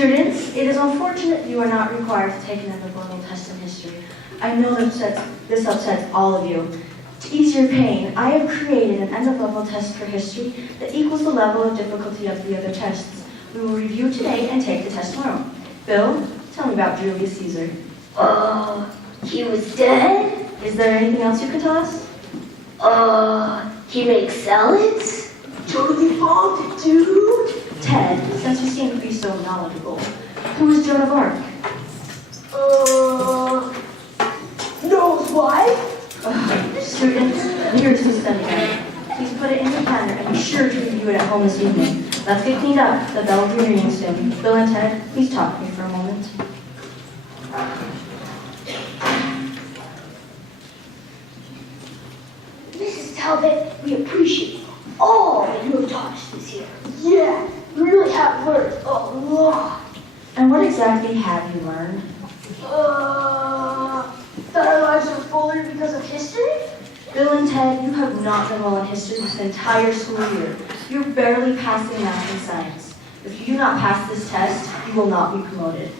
Students, it is unfortunate you are not required to take an end-of-level test in history. I know this upsets all of you. To ease your pain, I have created an end-of-level test for history that equals the level of difficulty of the other tests. We will review today and take the test tomorrow. Bill, tell me about Julius Caesar. He was dead? Is there anything else you can tell us? He makes salads? Totally bombed, dude! Ted, since you seem to be so knowledgeable, who is Joan of Arc? Noah's wife? Students, here's the study guide. Please put it in your planner and be sure to review it at home this evening. Let's get cleaned up. The bell will be ringing soon. Bill and Ted, please talk to me for a moment. Mrs. Talbot, we appreciate all that you have taught us this year. Yeah, we really have learned a lot. And what exactly have you learned? That our lives are fuller because of history? Bill and Ted, you have not done well in history this entire school year. You're barely passing math and science. If you do not pass this test, you will not be promoted.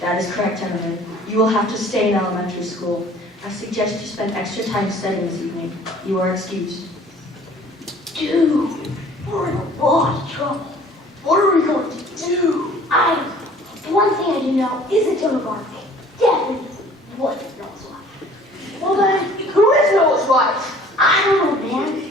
That is correct, gentlemen. You will have to stay in elementary school. I suggest you spend extra time studying this evening. You are excused. Dude, we're in a lot of trouble. What are we going to do? One thing I do know is that Joan of Arc definitely wasn't Noah's wife. Well then, who is Noah's wife? I don't know, man.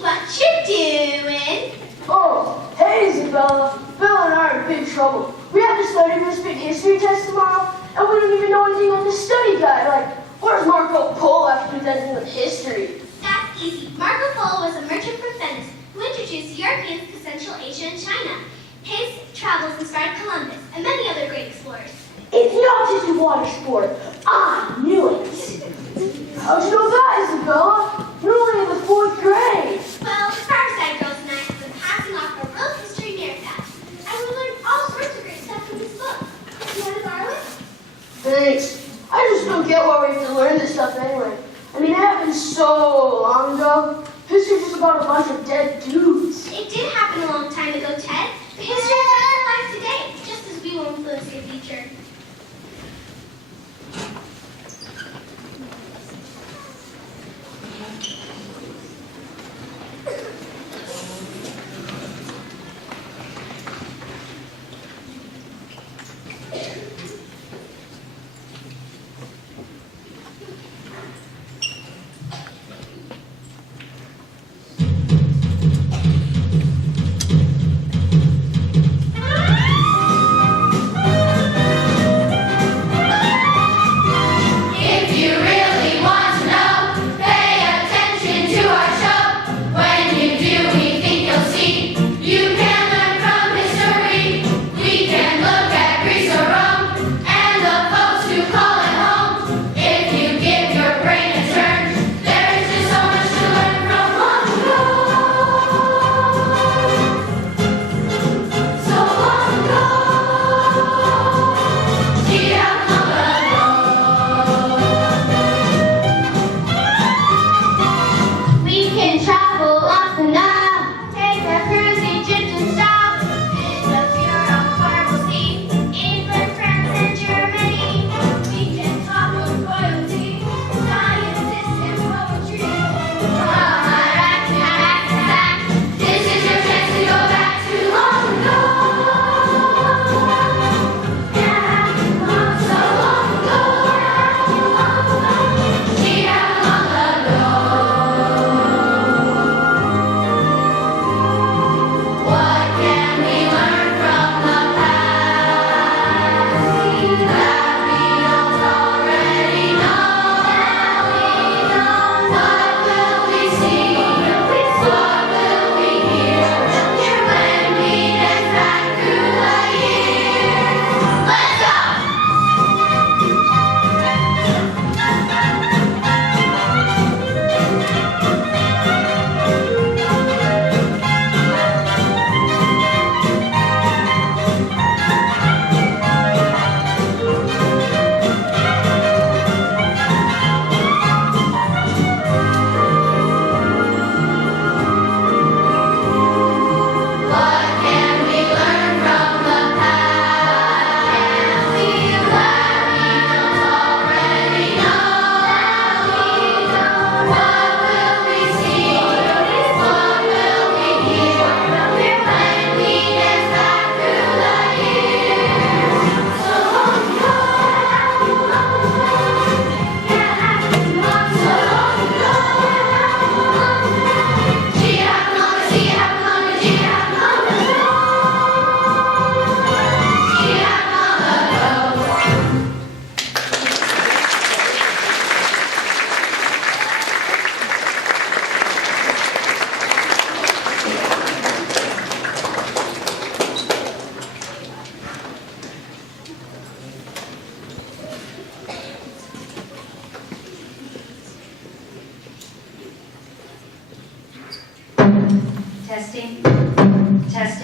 What you doing? Oh, hey Isabella. Bill and I are in big trouble. We have to study this big history test tomorrow, and we don't even know anything on the study guide. Like, where's Marco Polo after presenting with history? That's easy. Marco Polo was a merchant from Venice who introduced Europeans to Central Asia and China. His travels inspired Columbus and many other great explorers. It's not just a water sport. I knew it. How'd you know that, Isabella? You're only in the 4th grade. Well, the Fireside Girls and I have been passing off our world history narrative, and we learned all sorts of great stuff from this book. You want to borrow it? Thanks. I just don't get why we have to learn this stuff anyway. I mean, it happened so long ago. History's just about a bunch of dead dudes. It did happen a long time ago, Ted. The history affects our lives today, just as we will influence your future.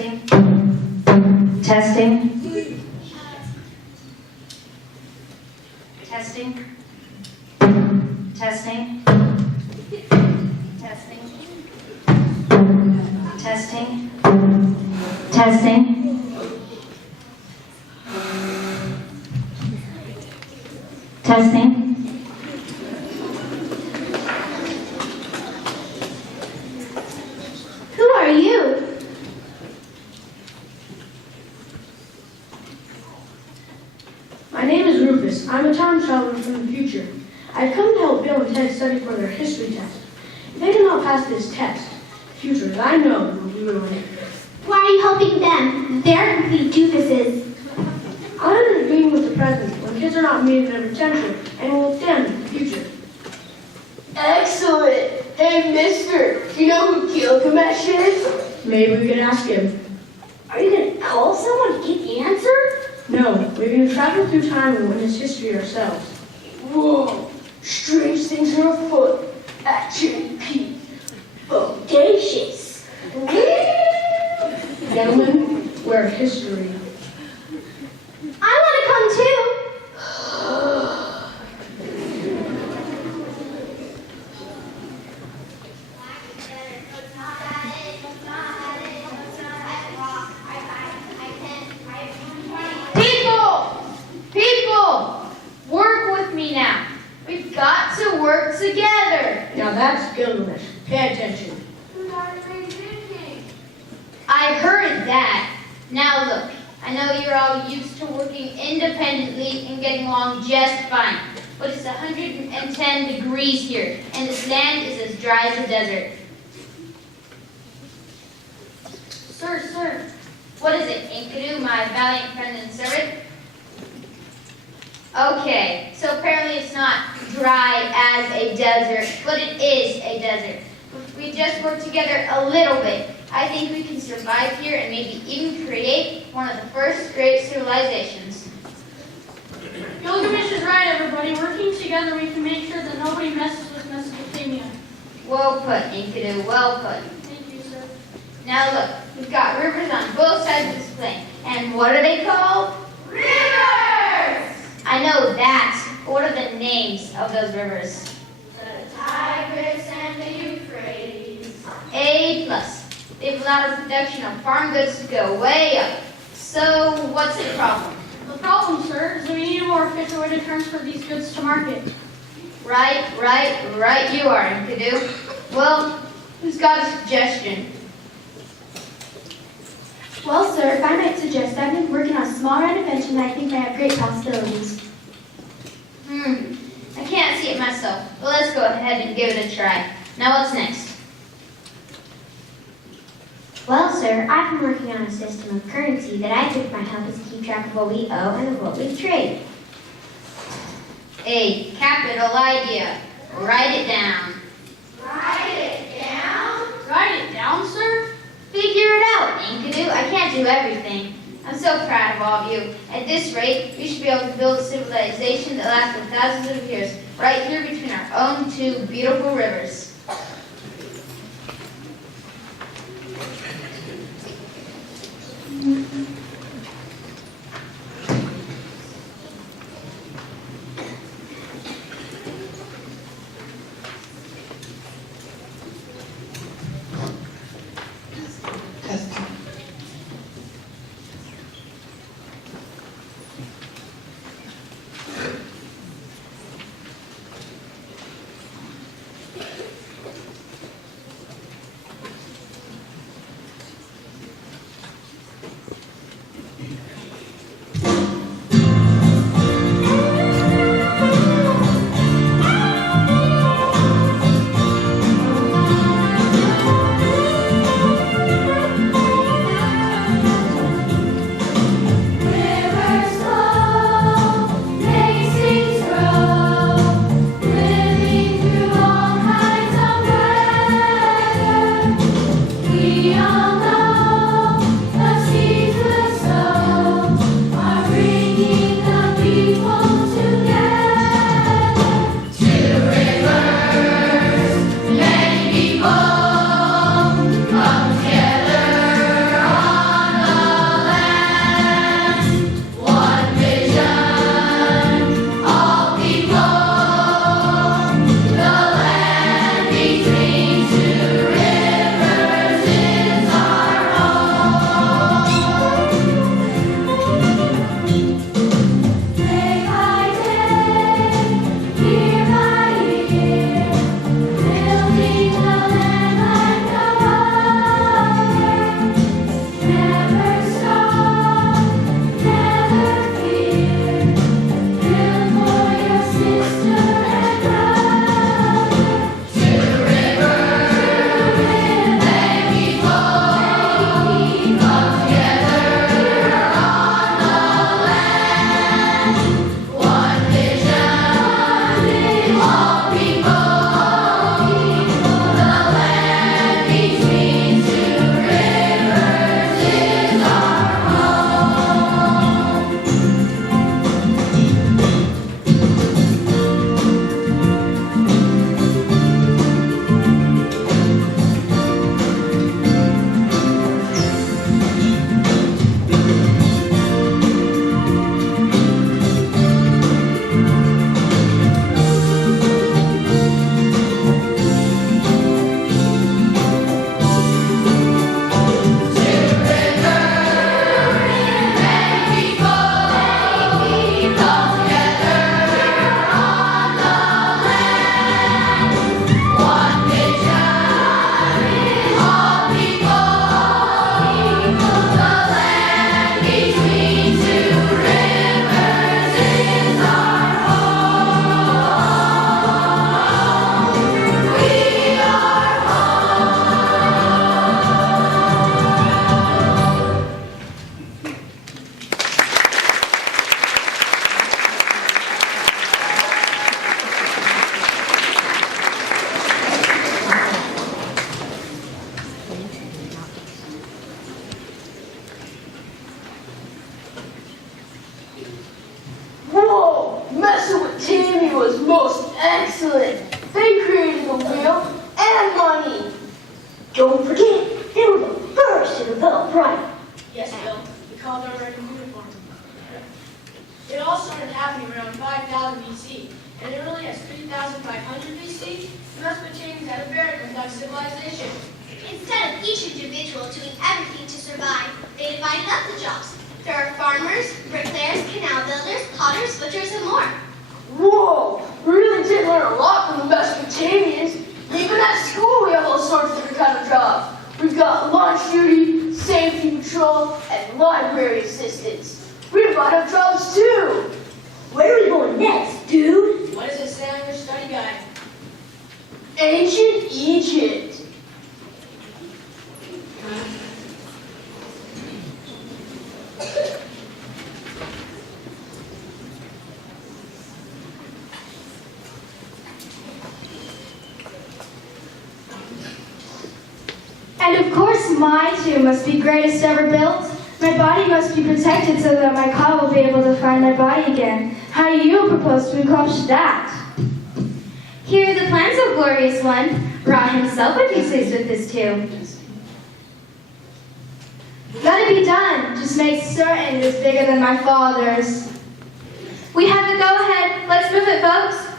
Testing. Testing. Testing. Testing. Testing. Testing. Testing. Testing. Who are you? My name is Rufus. I'm a time traveler from the future. I've come to help Bill and Ted study for their history test. If they do not pass this test, the future that I know will be ruined. Why are you helping them? They're complete doofuses. I intervene with the present when kids are not meeting their potential and with them in the future. Excellent. Hey, mister, do you know who Gilgamesh is? Maybe we can ask him. Are you going to call someone to get the answer? No, we're going to travel through time and witness history ourselves. Whoa, strange things are afoot at JP. Bodacious. Gentlemen, we're history. I want to come too. People, work with me now. We've got to work together. Now that's Gilgamesh. Pay attention. I heard that. Now look, I know you're all used to working independently and getting along just fine. But it's 110 degrees here, and this land is as dry as a desert. Sir, what is it, Enkidu, my valiant friend and servant? Okay, so apparently it's not dry as a desert, but it is a desert. If we just work together a little bit, I think we can survive here and maybe even create one of the first great civilizations. Gilgamesh is right, everybody. Working together, we can make sure that nobody messes with Mesopotamia. Well put, Enkidu, well put. Thank you, sir. Now look, we've got rivers on both sides of this plain. And what are they called? Rivers! I know that. But what are the names of those rivers? The Tigris and the Euphrates. A+. They've allowed our production of farm goods to go way up. So what's the problem? The problem, sir, is that we need a more efficient way to transfer these goods to market. Right you are, Enkidu. Well, who's got a suggestion? Well, sir, if I might suggest, I've been working on a small invention that I think may have great possibilities. I can't see it myself, but let's go ahead and give it a try. Now what's next? Well, sir, I've been working on a system of currency that I think might help us keep track of what we owe and of what we trade. A capital idea. Write it down. Write it down. Write it down, sir. Figure it out, Enkidu. I can't do everything. I'm so proud of all of you. At this rate, we should be able to build a civilization that lasts for thousands of years, right here between our own two beautiful rivers. all their wearing uniform. It all started happening around 5000 BC, and it really has 3500 BC. The Mesopotamians had a very complex civilization. Instead of each individual doing everything to survive, they divided up the jobs. There are farmers, bricklayers, canal builders, potters, butchers, and more. Whoa, we really did learn a lot from the Mesopotamians. Even at school, we have all sorts of different kind of jobs. We've got lunch duty, safety patrol, and library assistants. We have other jobs too. Where are we going next, dude? What does it say on your study guide? Ancient Egypt. And of course, my tomb must be greatest ever built. My body must be protected so that my ka will be able to find my body again. How do you propose to accomplish that? Here are the plans, O glorious one. Ra himself would be pleased with this tomb. Let it be done. Just make certain it is bigger than my father's. We have the go-ahead. Let's move it, folks.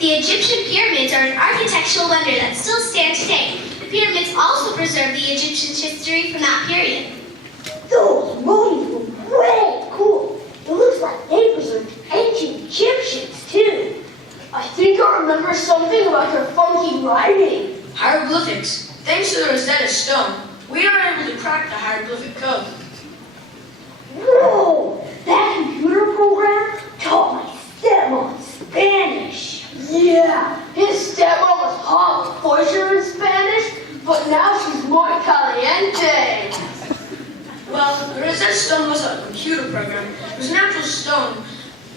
The Egyptian pyramids are an architectural wonder that still stand today. The pyramids also preserve the Egyptian history from that period. Those mummies were way cool. It looks like they preserved ancient Egyptians, too. I think I remember something about their funky writing. Hieroglyphics. Thanks to the Rosetta Stone, we are able to crack the hieroglyphic code. Whoa! That computer program taught my stepmom Spanish. Yeah, his stepmom was hot with poison in Spanish, but now she's more caliente. Well, the Rosetta Stone was a computer program. It was an actual stone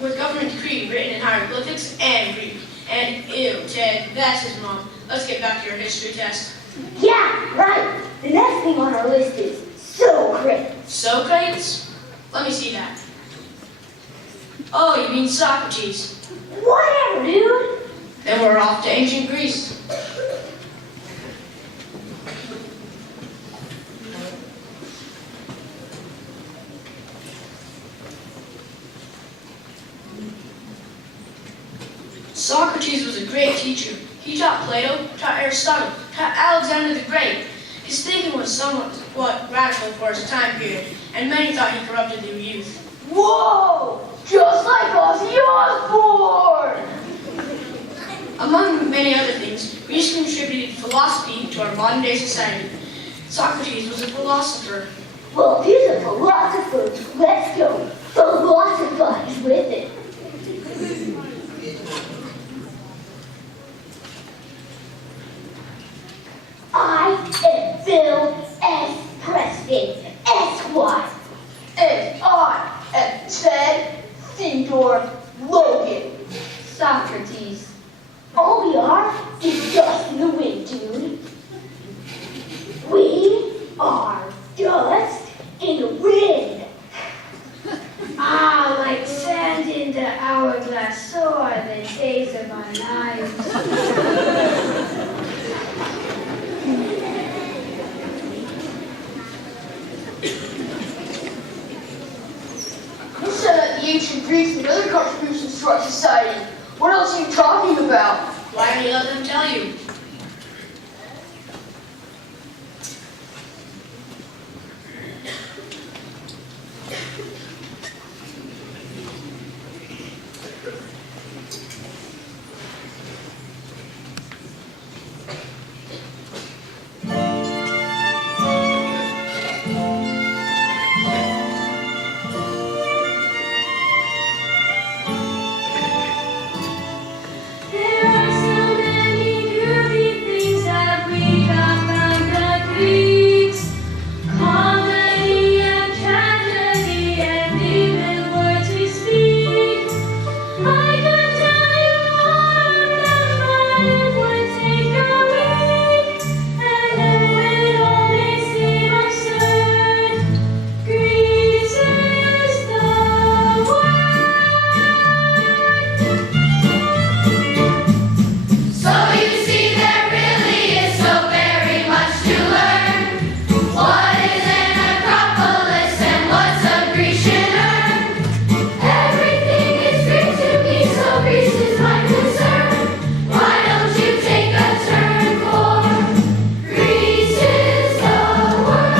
with government decree written in hieroglyphics and Greek. And ew, Ted, that's his mom. Let's get back to your history test. Yeah, right. The next thing on our list is Socrates. Socrates? Let me see that. Oh, you mean Socrates. Whatever, dude. Then we're off to ancient Greece. Socrates was a great teacher. He taught Plato, taught Aristotle, taught Alexander the Great. His thinking was somewhat somewhat radical for his time period, and many thought he corrupted the youth. Whoa! Just like Ozzy Osbourne! Among many other things, Greece contributed philosophy to our modern-day society. Socrates was a philosopher. Well, these are philosophers. Let's go philosophize with it. I am Bill S. Preston, Esquire. And I am Ted Theodore Logan. Socrates. All we are is dust in the wind, dude. We are dust in the wind. Ah, like sand in the hourglass, so are the days of our lives. You said that the ancient Greeks made other contributions to our society. What else are you talking about? Why don't you let them tell you? There are so many groovy things that we got from the Greeks. Comedy and tragedy and even words we speak. I could tell you all of them, but it would take a week. And though it all may seem absurd, Greece is the word. So you see, there really is so very much to learn. What is an Acropolis and what's a Grecian urn? Everything is Greek to me, so Greece is my concern. Why don't you take a turn, for Greece is the word.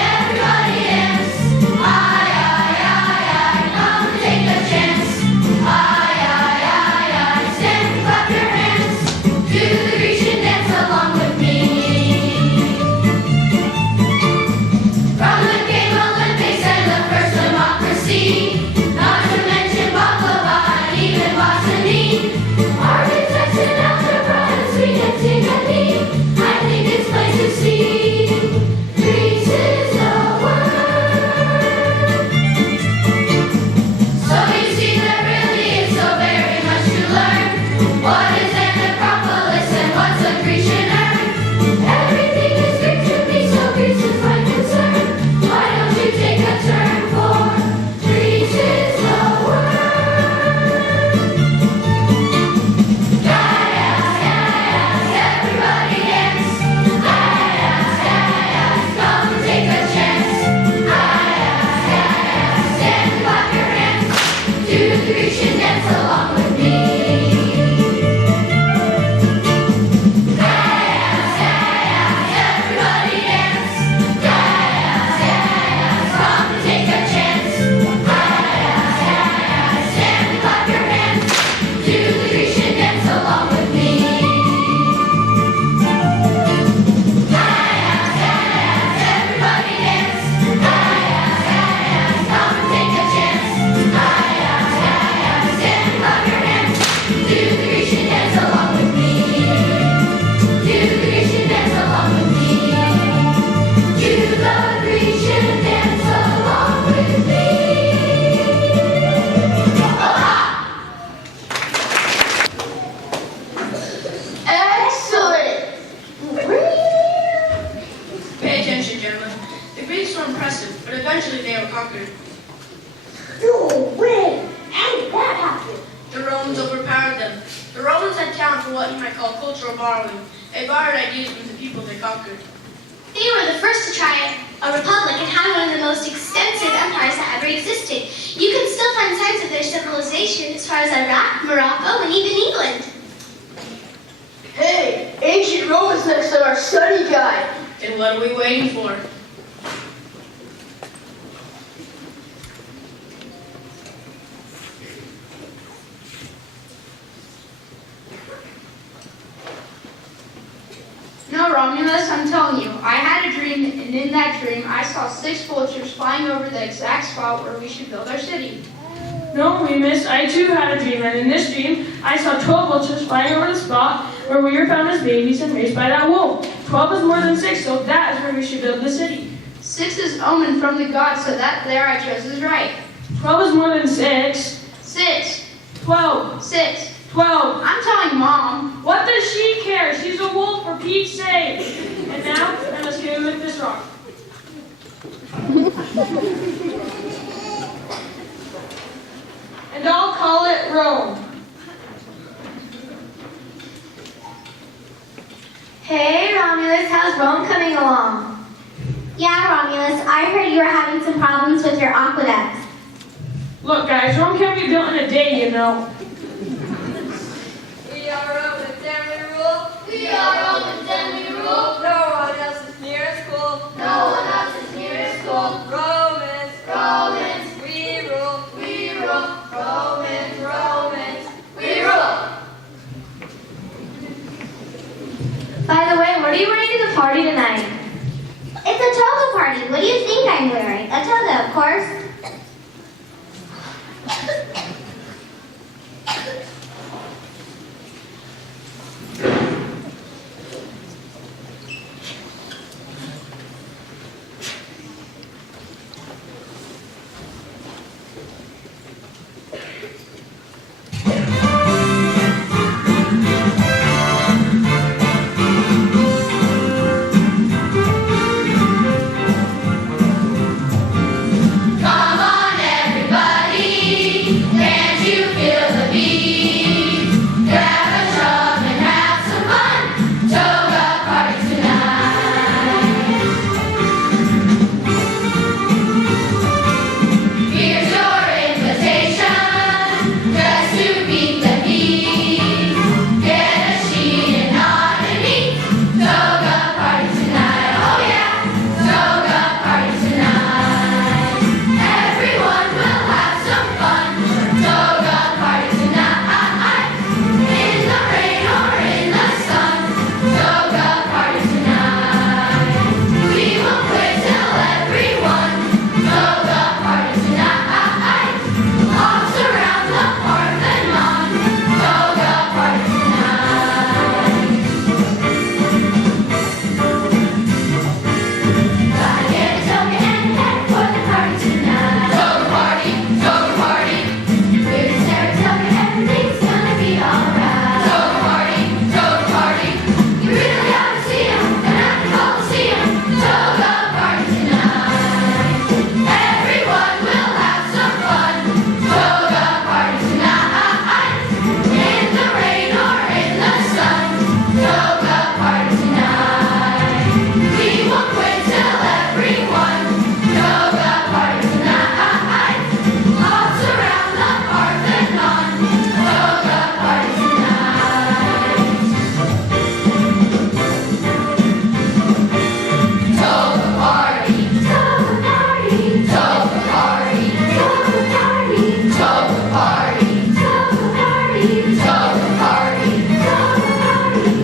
Everybody dance. Come take a chance. Stand and clap your hands. Do the Grecian dance along with me. From the Game Olympics and the first democracy, not to mention baklava and even botany, architects and algebra and sweet and tea. I think it's plain to see. Greece is the word. So you see, there really is so very much to learn. What is an Acropolis and what's a Grecian urn? Everything is Greek to me, so Greece is my concern. Why don't you take a turn, for Greece is the word. Everybody dance. Come and take a chance. Stand and clap your hands. Do the Grecian dance along with me. Everybody dance. Come and take a chance. Stand and clap your hands. Do the Grecian dance along with me. Everybody dance. Come and take a chance. Stand and clap your hands. Do the Grecian dance along with me. Do the Grecian dance along with me. Do the Grecian dance along with me. Excellent! Pay attention, gentlemen. The Greeks were impressive, but eventually they were conquered. No way! How did that happen? The Romans overpowered them. The Romans had talent for what you might call cultural borrowing. They borrowed ideas from the people they conquered. They were the first to try a republic and had one of the most extensive empires that ever existed. You can still find signs of their civilization as far as Iraq, Morocco, and even England. Hey, ancient Rome is next on our study guide. Then what are we waiting for? No, Romulus, I'm telling you, I had a dream, and in that dream, I saw 6 vultures flying over the exact spot where we should build our city. No, Remus, I too had a dream, and in this dream, I saw 12 vultures flying over the spot where we were found as babies and raised by that wolf. 12 is more than 6, so that is where we should build the city. 6 is omen from the gods, so that there I chose is right. 12 is more than 6. 6. 12. 6. 12. I'm telling Mom. What does she care? She's a wolf, for Pete's sake. And now, I must hit him with this rock. And I'll call it Rome. Hey, Romulus, how's Rome coming along? Yeah, Romulus, I heard you were having some problems with your aqueducts. Look, guys, Rome can't be built in a day, you know. We are Romans and we rule. We are Romans and we rule. No one else is near as cool. No one else is near as cool. Romans, Romans, we rule. we rule. Romans, Romans, we rule. By the way, what are you wearing to the party tonight? It's a toga party. What do you think I'm wearing? A toga, of course. Come on, everybody. Can't you feel the beat? Grab a drum and have some fun. Toga party tonight. Here's your invitation. Just to beat the heat. Get a sheet and knot and eat. Toga party tonight. Oh yeah. Toga party tonight. Everyone will have some fun. Toga party tonight. In the rain or in the sun. Toga party tonight. We won't quit till everyone. Toga party tonight. Hops around the Parthenon. Toga party tonight. Gotta get a toga and head for the party tonight. Toga party, toga party. We're Saratoga, everything's gonna be alright. Toga party, toga party. You really ought to see 'em, and at the Coliseum. Toga party tonight. Everyone will have some fun. Toga party tonight. In the rain or in the sun. Toga party tonight. We won't quit till everyone. Toga party tonight. Hops around the Parthenon. Toga party tonight. Toga party. Toga party. Toga party. Toga party. Toga party. Toga party. Toga party. Toga party.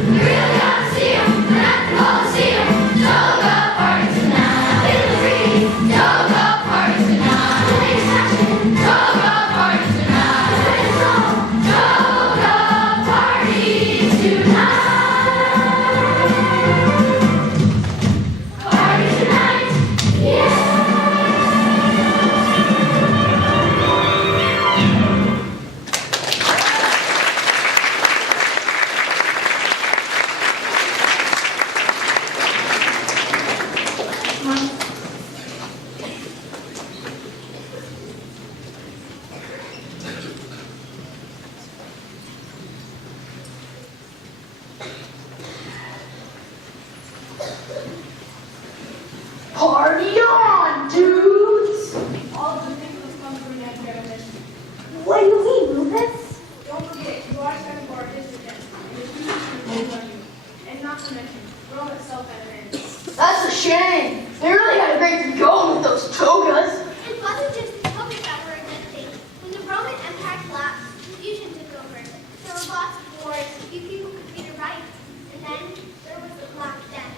You really ought to see 'em, and at the Coliseum. Toga party tonight. Feel the breeze. Toga party tonight. Today's fashion. Toga party tonight. It's all toga party tonight. Party tonight. Yeah. Party on, dudes! All the things come from that definition. What do you mean, Rufus? Don't forget, you are second part is the mention, Rome itself had abandoned. That's a shame. They really had a great thing going with those togas. It wasn't just the topics that were existing. When the Roman Empire collapsed, confusion took over. There were lots of wars, few people could read or write. And then there was the Black Death.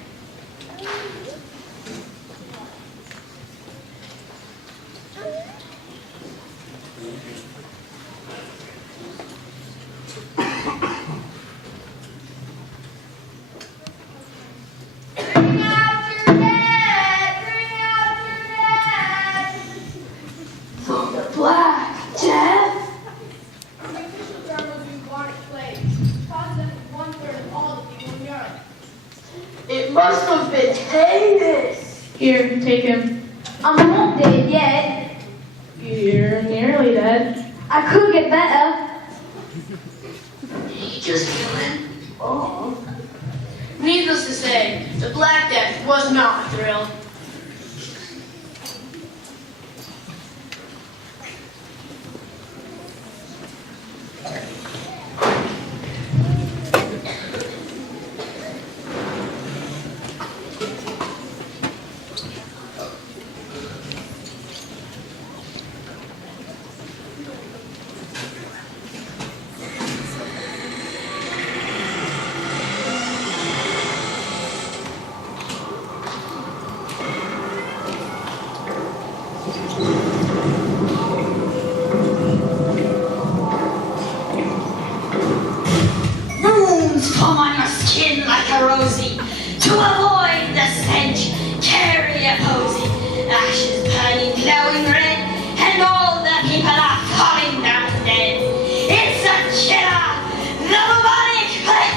Bring out your dead! Bring out your dead! The Black Death? The official term was bubonic plague, caused death of 1/3 of all the people in Europe. It must have been heinous. Here, take him. I'm not dead yet. You're nearly dead. I could get better. You just human. Oh. Needless to say, the Black Death was not a thrill. Wounds form on your skin like a rosy. To avoid the stench, carry a posy. Ashes burning, glowing red, and all the people are falling down dead. It's a killer, the bubonic plague.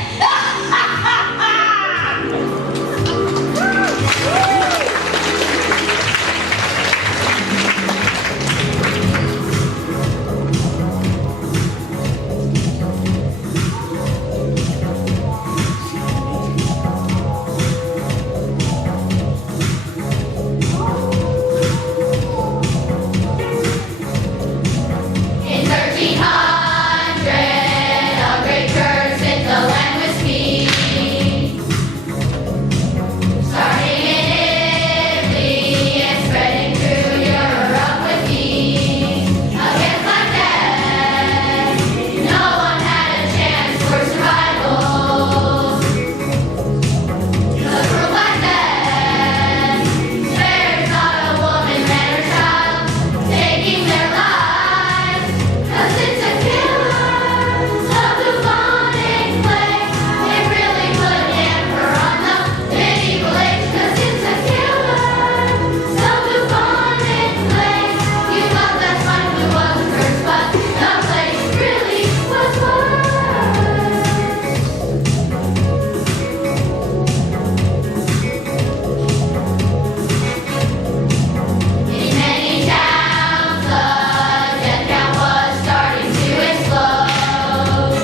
In 1300, a great curse hit the land with speed. Starting in Italy and spreading through Europe with ease. Against Black Death, no one had a chance for survival. The cruel Black Death spares not a woman, man, or child, taking their lives. 'Cause it's a killer, a bubonic plague. It really put an emperor on the medieval age. 'Cause it's a killer, a bubonic plague. You thought that swine flu was a curse, but the plague really was worse. In many towns, the death count was starting to explode.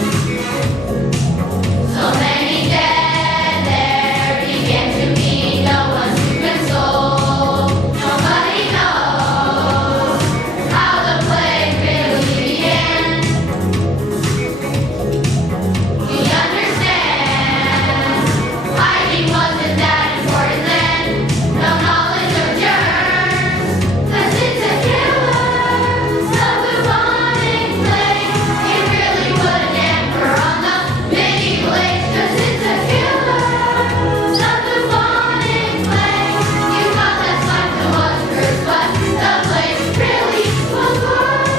So many dead, there began to be no one to console. Nobody knows how the plague really began. We understand hiding wasn't that important then. No knowledge of germs. 'Cause it's a killer, a bubonic plague. It really put an emperor on the medieval age. 'Cause it's a killer, a bubonic plague. You thought that swine flu was a curse, but the plague really was worse.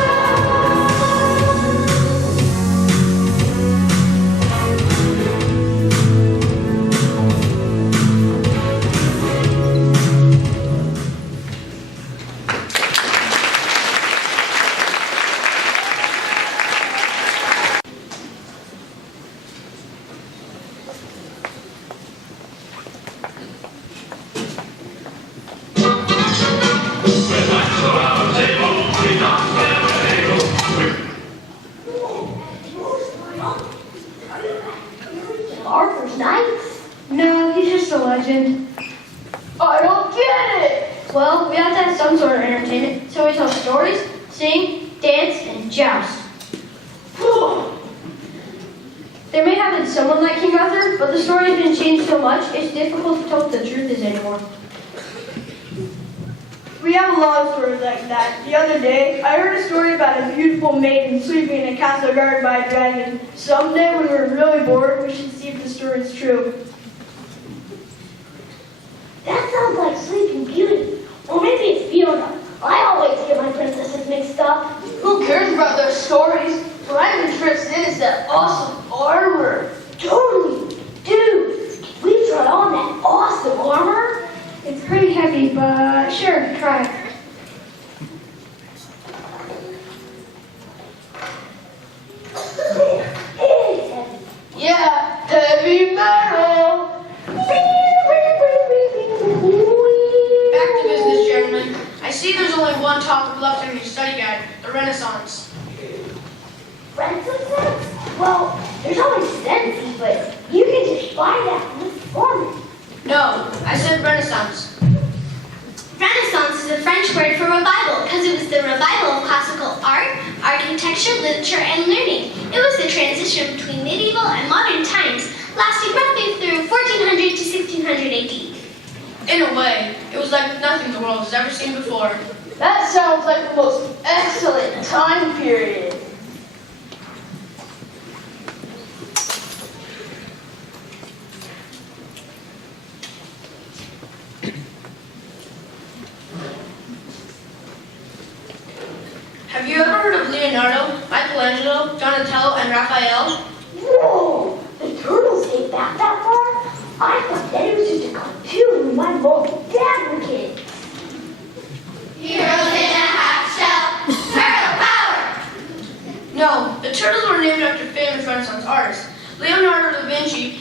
Arthur's Knights? No, he's just a legend. I don't get it. Well, we have to have some sort of entertainment, so we tell stories, sing, dance, and joust. There may have been someone like King Arthur, but the story has been changed so much, it's difficult to tell what the truth is anymore. We have a lot of stories like that. The other day, I heard a story about a beautiful maiden sleeping in a castle guarded by a dragon. Someday, when we're really bored, we should see if the story is true. That sounds like Sleeping Beauty. Or maybe it's Fiona. I always get my princesses mixed up. Who cares about their stories? What I'm interested in is that awesome armor. Totally. Dude, can we try on that awesome armor? It's pretty heavy, but sure, try it. It's heavy. Yeah, heavy metal. Back to business, gentlemen. I see there's only one topic left in your study guide, the Renaissance. Renaissance? Well, there's always sentences, but you can just find that from the format. No, I said Renaissance. Renaissance is a French word for revival because it was the revival of classical art, architecture, literature, and learning. It was the transition between medieval and modern times, lasting roughly through 1400 to 1600 AD. In a way, it was like nothing the world has ever seen before. That sounds like the most excellent time period. Have you ever heard of Leonardo, Michelangelo, Donatello, and Raphael? Whoa! The turtles ate that far? I thought that it was just a cartoon when my mom and dad were kids. Heroes in a half shell, turtle power! No, the turtles were named after famous Renaissance artists. Leonardo da Vinci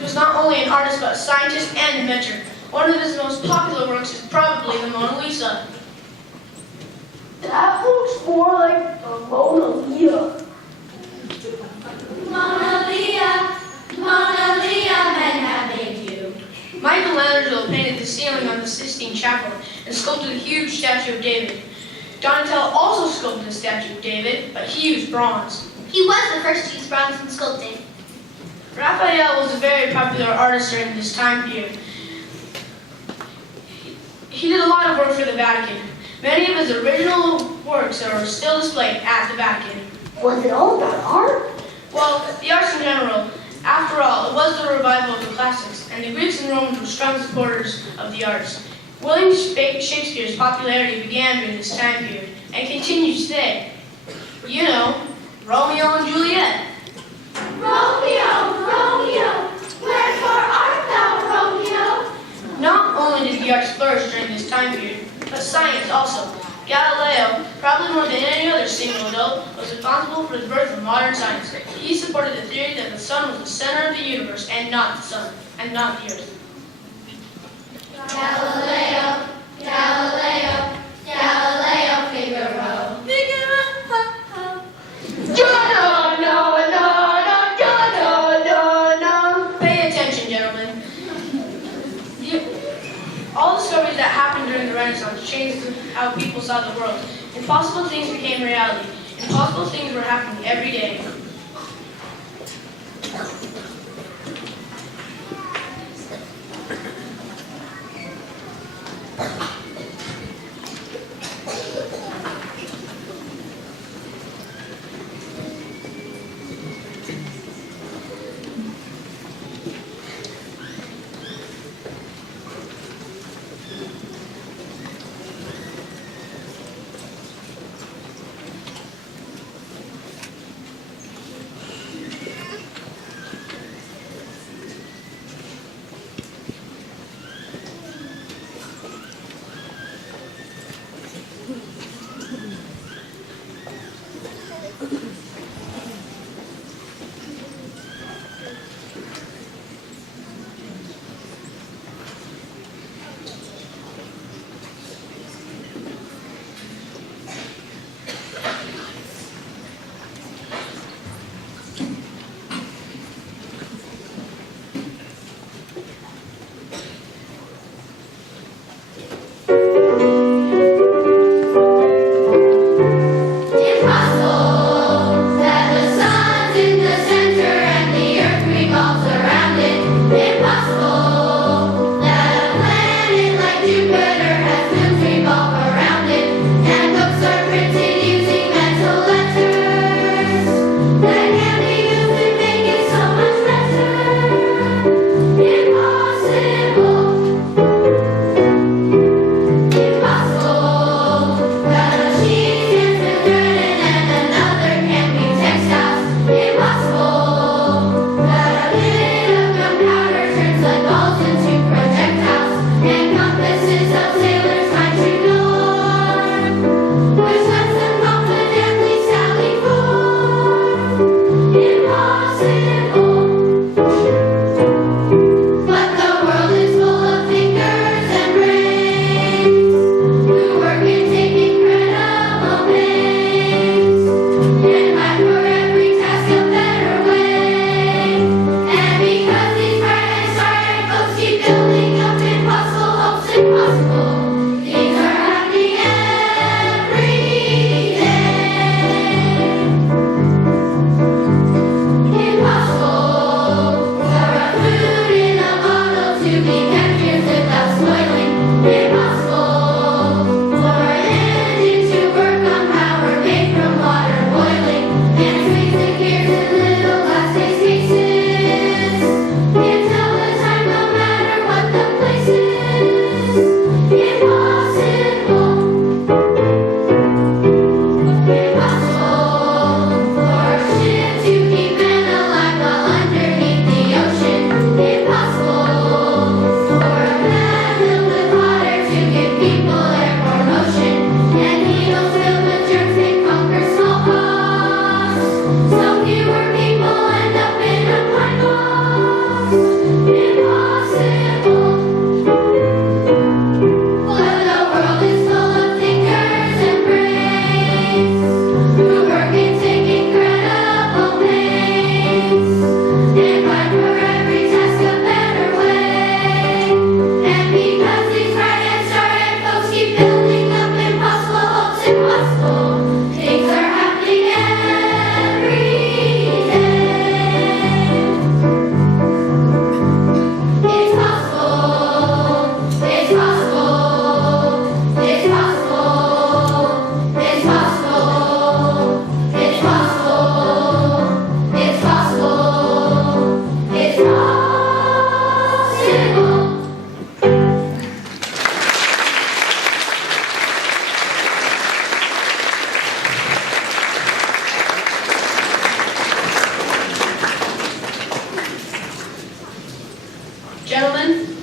was not only an artist but a scientist and inventor. One of his most popular works is probably the Mona Lisa. That looks more like a Mona Lisa. Mona Lisa, Mona Lisa, men have made you. Michelangelo painted the ceiling of the Sistine Chapel and sculpted a huge statue of David. Donatello also sculpted a statue of David, but he used bronze. He was the first to use bronze in sculpting. Raphael was a very popular artist during this time period. He did a lot of work for the Vatican. Many of his original works are still displayed at the Vatican. Was it all about art? Well, the arts in general. After all, it was the revival of the classics, and the Greeks and Romans were strong supporters of the arts. William Shakespeare's popularity began during this time period, and continues today. You know, Romeo and Juliet. Romeo, Romeo, wherefore art thou, Romeo? Not only did the arts flourish during this time period, but science also. Galileo, probably more than any other single adult, was responsible for the birth of modern science. He supported the theory that the sun was the center of the universe and not the sun, and not the earth. Galileo, Galileo, Galileo, Figaro. Pay attention, gentlemen. All discoveries that happened during the Renaissance changed how people saw the world. Impossible things became reality. Impossible things were happening every day.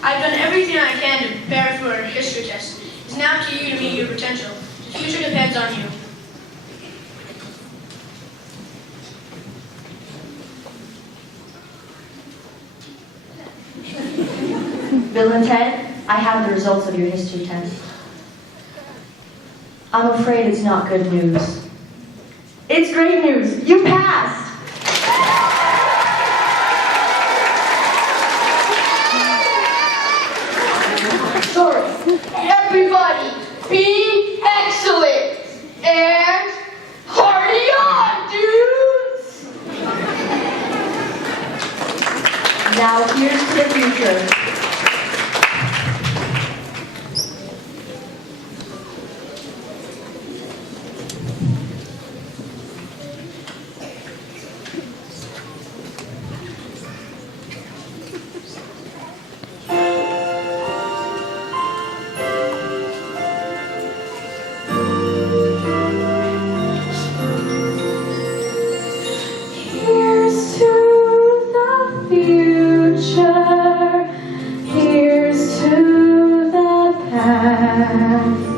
I've done everything I can to prepare for a history test. It's now up to you to meet your potential. The future depends on you. Bill and Ted, I have the results of your history test. I'm afraid it's not good news. It's great news. You passed! Sorry. Everybody, be excellent and party on, dudes! Now here's to the future. Here's to the future. Here's to the past.